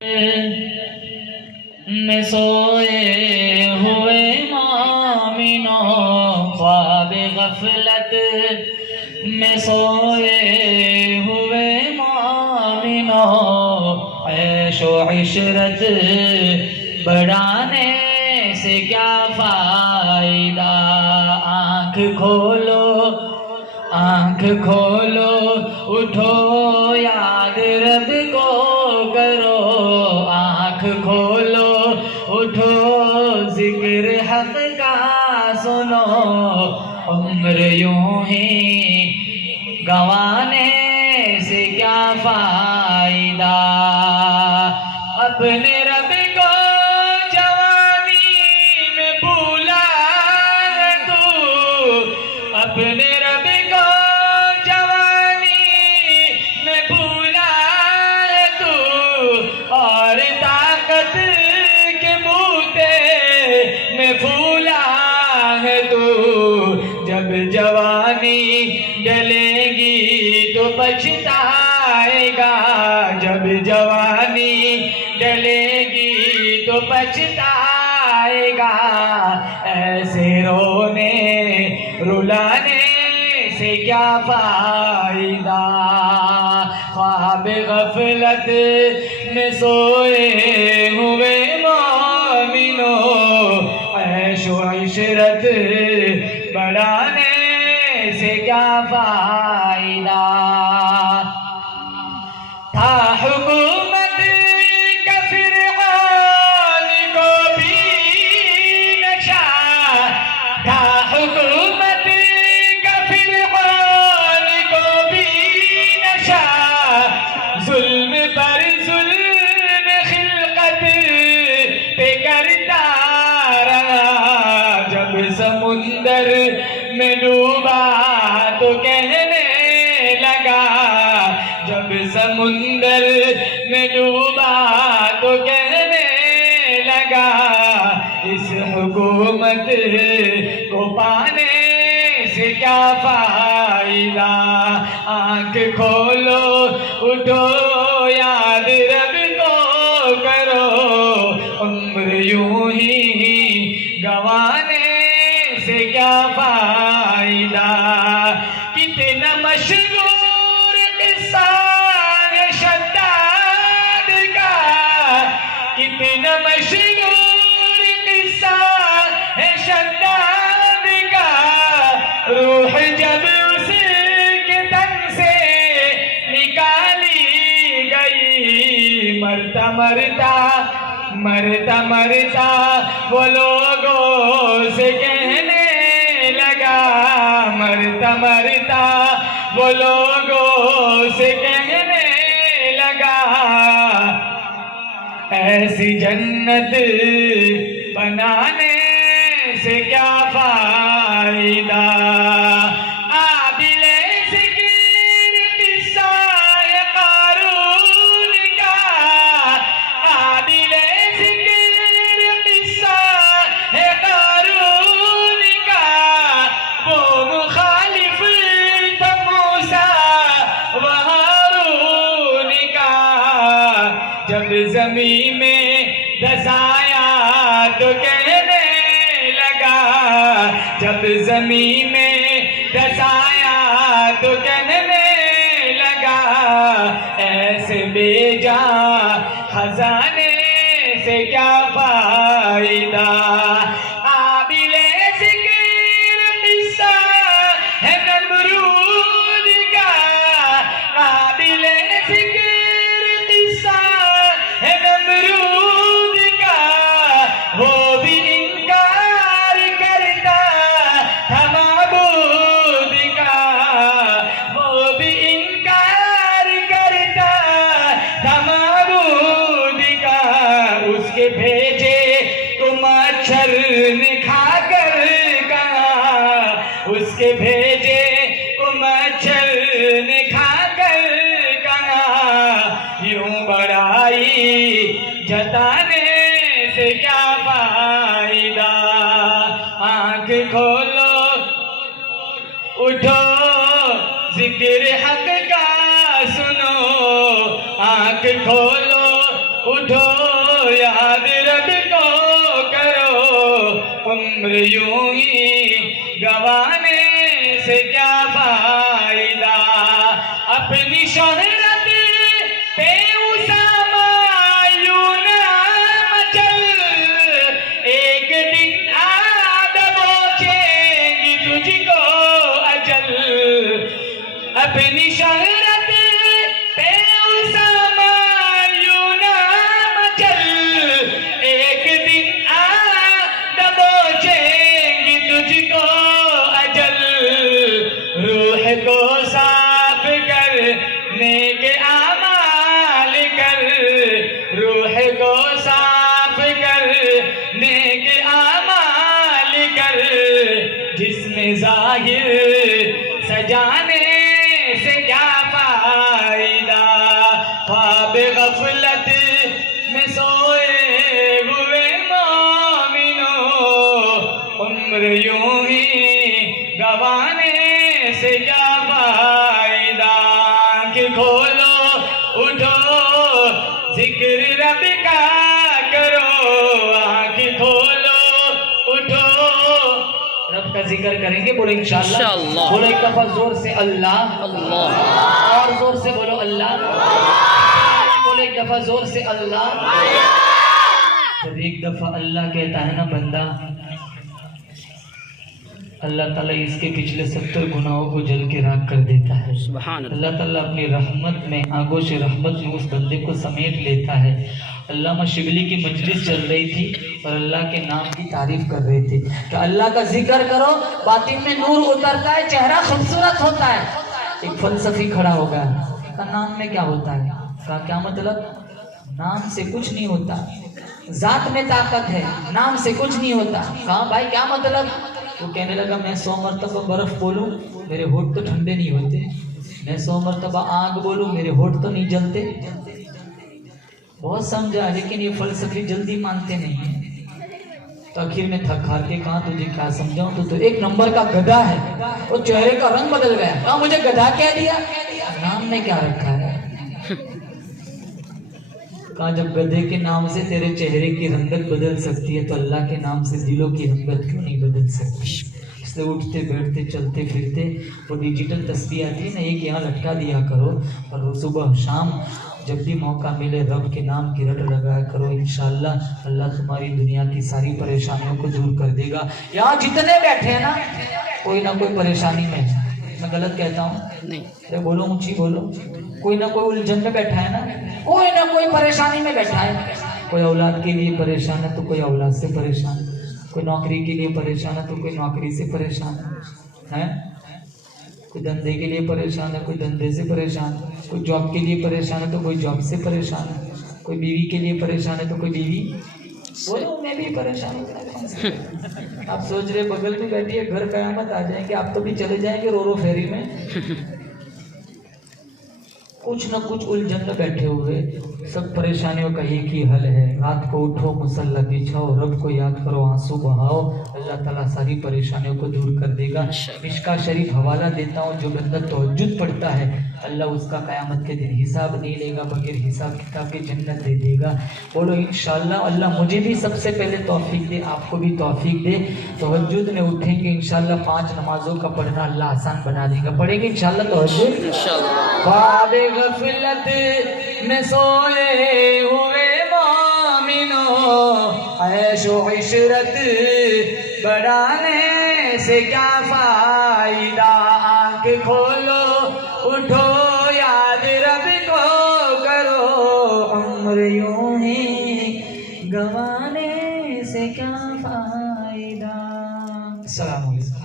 میں سوئے ہوئے مومنوں خواب غفلت میں سوئے ہوئے مومنوں عیش و عشرت بڑھانے سے کیا فائدہ؟ آنکھ کھولو اٹھو یاد رب کو کرو، آنکھ کھولو اٹھو ذکر حق کا سنو، عمر یوں ہی گنوانے سے کیا فائدہ؟ اپنے رب کو جوانی میں بھولا ہے تو، اپنے رب کو جوانی میں بھولا ہے تو، اور طاقت کے بوتے میں پھولا ہے تو، جب جوانی ڈلے گی تو پچھتائے گا، جب جوانی ڈلے گی تو پچھتائے گا، ایسے رونے رلانے سے کیا فائدہ؟ خواب غفلت میں سوئے ہوئے مومنوں عیش و عشرت بڑھانے سے کیا فائدہ؟ تھا حکومت کا فرعون کو بھی نشہ، تھا حکومت کا فرعون کو بھی نشہ، ظلم پر ظلم خلقت پہ کرتا رہا، جب سمندر میں ڈوبا تو کہنے لگا، جب سمندر میں ڈوبا تو کہنے لگا، اس حکومت کو پانے سے کیا فائدہ؟ آنکھ کھولو اٹھو یاد رب کو کرو، عمر یوں ہی گنوانے سے کیا فائدہ؟ کتنا مشہور قصہ ہے شداد کا، کتنا مشہور قصہ ہے شداد کا، روح جب اس کے تن سے نکالی گئی، مرتا مرتا وہ لوگوں سے کہنے لگا، مرتا وہ لوگوں سے کہنے لگا، ایسی جنت بنانے سے کیا فائدہ؟ جب زمین میں دھسایا تو کہنے لگا، جب زمین میں دھسایا تو کہنے لگا، ایسے بے جان خزانے سے کیا فائدہ؟ بھیجے تو مچھر نے کھا کر کہا، اس کے بھیجے تو مچھر نے کھا کر کہا، یوں بڑائی جتانے سے کیا فائدہ؟ آنکھ کھولو اٹھو ذکر حق کا سنو، آنکھ کھولو اٹھو عمر یوں ہی گوانے سے کیا فائدہ اپنی شہرت پہ اسامہ یوں نہ مچل ایک دن آ دبوچیں گی تجھ کو اجل اپنی شہرت پہ اسامہ یوں نہ مچل ایک دن آ دبوچیں گی تجھ کو اجل روح کو صاف کر نیک اعمال کر روح کو صاف کر نیک اعمال کر جسم ظاہر سجانے سے کیا فائدہ خواب غفلت میں سوئے ہوئے مومنوں عمر یوں ہی گوانے سے کیا فائدہ آنکھ کھولو اٹھو ذکر رب کا کرو آنکھ کھولو اٹھو رب کا ذکر کریں گے بولو انشاءاللہ بولو ایک دفعہ زور سے اللہ اور زور سے بولو اللہ بولو ایک دفعہ زور سے اللہ جب ایک دفعہ اللہ کہتا ہے نا بندہ اللہ تعالیٰ اس کے پچھلے 70 گناہوں کو جل کے راکھ کر دیتا ہے اللہ تعالیٰ اپنی رحمت میں آگوش رحمت میں اس بندے کو سمیٹ لیتا ہے علامہ شبلی کی مجلس چل رہی تھی اور اللہ کے نام کی تعریف کر رہے تھے کہ اللہ کا ذکر کرو باطن میں نور اترتا ہے چہرہ خوبصورت ہوتا ہے ایک فلسفی کھڑا ہو گیا کہا نام میں کیا ہوتا ہے کہا کیا مطلب نام سے کچھ نہیں ہوتا ذات میں طاقت ہے نام سے کچھ نہیں ہوتا کہا بھائی کیا مطلب وہ کہنے لگا میں 100 مرتبہ برف بولوں میرے ہونٹ تو ٹھنڈے نہیں ہوتے میں 100 مرتبہ آگ بولوں میرے ہونٹ تو نہیں جلتے بہت سمجھا لیکن یہ فلسفی جلدی مانتے نہیں ہیں تو آخر میں تھک ہار کے کہا تجھے کیا سمجھاؤں تو ایک نمبر کا گدھا ہے وہ چہرے کا رنگ بدل گیا کہا مجھے گدھا کہہ دیا نام میں کیا رکھا ہے کہا جب گدھے کے نام سے تیرے چہرے کی رنگت بدل سکتی ہے تو اللہ کے نام سے دلوں کی رنگت کیوں نہیں بدل سکتی اس لیے اٹھتے بیٹھتے چلتے پھرتے وہ ڈیجیٹل تصویر آتی ہے نا ایک یہاں لٹکا دیا کرو اور صبح شام جب بھی موقع ملے رب کے نام کی رٹ لگایا کرو انشاءاللہ اللہ تمہاری دنیا کی ساری پریشانیوں کو دور کر دے گا یہاں جتنے بیٹھے ہیں نا کوئی نہ کوئی پریشانی میں میں غلط کہتا ہوں نہیں بولو اونچی بولو کوئی نہ کوئی الجھن میں بیٹھا ہے نا کوئی نہ کوئی پریشانی میں بیٹھا ہے کوئی اولاد کے لیے پریشان ہے تو کوئی اولاد سے پریشان ہے کوئی نوکری کے لیے پریشان ہے تو کوئی نوکری سے پریشان ہے کوئی دھندے کے لیے پریشان ہے کوئی دھندے سے پریشان ہے کوئی جاب کے لیے پریشان ہے تو کوئی جاب سے پریشان ہے کوئی بیوی کے لیے پریشان ہے تو کوئی بیوی بولو میں بھی پریشان ہوں آپ سوچ رہے بغل میں بیٹھی ہے گھر قیامت آ جائیں گے آپ تو بھی چلے جائیں گے رو رو پھیری میں کچھ نہ کچھ الجھن میں بیٹھے ہوئے سب پریشانیوں کا ایک ہی حل ہے رات کو اٹھو مصلی بچھاؤ رب کو یاد کرو آنسو بہاؤ اللہ تعالیٰ ساری پریشانیوں کو دور کر دے گا مشکا شریف حوالہ دیتا ہوں جو بندہ تہجد پڑھتا ہے اللہ اس کا قیامت کے دن حساب نہیں لے گا بغیر حساب کتاب کے جنت دے دے گا بولو انشاءاللہ اللہ مجھے بھی سب سے پہلے توفیق دے آپ کو بھی توفیق دے تہجد میں اٹھیں گے انشاءاللہ 5 نمازوں کا پڑھنا اللہ آسان بنا دے گا پڑھیں گے انشاءاللہ تہجد خواب غفلت میں سوئے ہوئے مومنوں عیش و عشرت بڑھانے سے کیا فائدہ آنکھ کھولو اٹھو یاد رب کو کرو عمر یوں ہی گوانے سے کیا فائدہ السلام علیکم